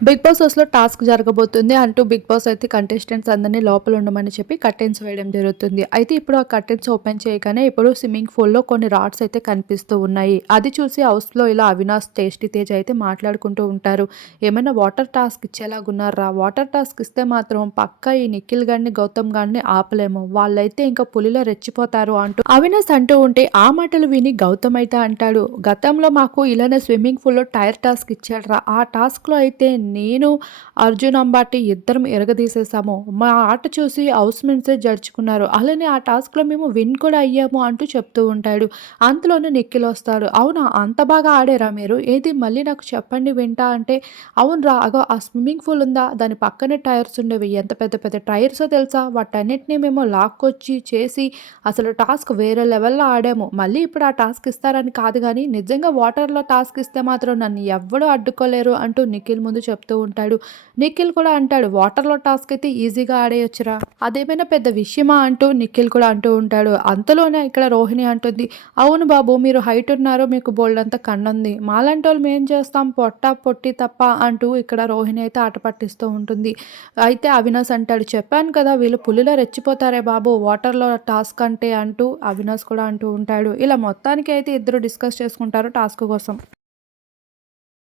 Big boss హౌస్‌లో task జరగబోతుంది అంటూ బిగ్ బాస్ అయితే కంటెస్టెంట్స్ అందరిని లోపల ఉండమని చెప్పి కర్టెన్స్ వేయడం జరుగుతుంది. అయితే ఇప్పుడు ఆ కర్టెన్స్ ఓపెన్ చేయగానే ఇప్పుడు స్విమ్మింగ్ పూల్‌లో కొన్ని రాడ్స్ అయితే కనిపిస్తూ ఉన్నాయి. అది చూసి హౌస్‌లో ఇలా అవినాష్, టేస్టీ తేజ్ అయితే మాట్లాడుకుంటూ ఉంటారు. ఏమైనా వాటర్ టాస్క్ ఇచ్చేలాగున్నారా? వాటర్ టాస్క్ ఇస్తే మాత్రం పక్కా ఈ నిఖిల్ గాడిని, గౌతమ్ గాడిని ఆపలేము. వాళ్ళైతే ఇంకా పులిలా రెచ్చిపోతారు అంటూ అవినాష్ అంటూ ఉంటే ఆ మాటలు విని గౌతమ్ అయితే అంటాడు, గతంలో మాకు ఇలానే స్విమ్మింగ్ పూల్‌లో టైర్ టాస్క్ ఇచ్చాడురా. ఆ టాస్క్‌లో అయితే నేను, అర్జున్ అంబాటి ఇద్దరం ఇరగదీసేసాము. మా ఆట చూసి హౌస్‌మేట్సే జడ్చుకున్నారు. అలానే ఆ టాస్క్‌లో మేము విన్ కూడా అయ్యాము అంటూ చెప్తూ ఉంటాడు. అంతలోనే నిఖిల్ వస్తాడు. అవునా! అంత బాగా ఆడారా మీరు? ఏది మళ్ళీ నాకు చెప్పండి వింటా అంటే, అవునురా అగో ఆ స్విమ్మింగ్ పూల్ ఉందా? దాని పక్కనే టైర్స్ ఉండేవి. ఎంత పెద్ద పెద్ద టైర్సో తెలుసా? వాటన్నిటిని మేము లాక్కొచ్చి చేసి అసలు టాస్క్ వేరే లెవెల్‌లో ఆడాము. మళ్ళీ ఇప్పుడు ఆ టాస్క్ ఇస్తారని కాదు గానీ, నిజంగా వాటర్‌లో టాస్క్ ఇస్తే మాత్రం నన్ను ఎవ్వడు అడ్డుకోలేరు అంటూ నిఖిల్ ముందు చెప్తూ ఉంటాడు. నిఖిల్ కూడా అంటాడు, వాటర్‌లో టాస్క్ అయితే ఈజీగా ఆడేయొచ్చురా. అదేమైనా పెద్ద విషయమా అంటూ నిఖిల్ కూడా అంటూ ఉంటాడు. అంతలోనే ఇక్కడ రోహిణి అంటుంది, అవును బాబు మీరు హైట్ ఉన్నారు. మీకు బోలెడంత కన్నుంది. మాలాంటోళ్ళం ఏం చేస్తాం పొట్ట, పొట్టి తప్ప అంటూ ఇక్కడ రోహిణి అయితే ఆట పట్టిస్తూ ఉంటుంది. అయితే అవినాష్ అంటాడు, చెప్పాను కదా వీళ్ళు పులిలా రెచ్చిపోతారే బాబు వాటర్‌లో టాస్క్ అంటే అంటూ అవినాష్ కూడా అంటూ ఉంటాడు. ఇలా మొత్తానికి అయితే ఇద్దరు డిస్కస్ చేసుకుంటారు టాస్క్ కోసం.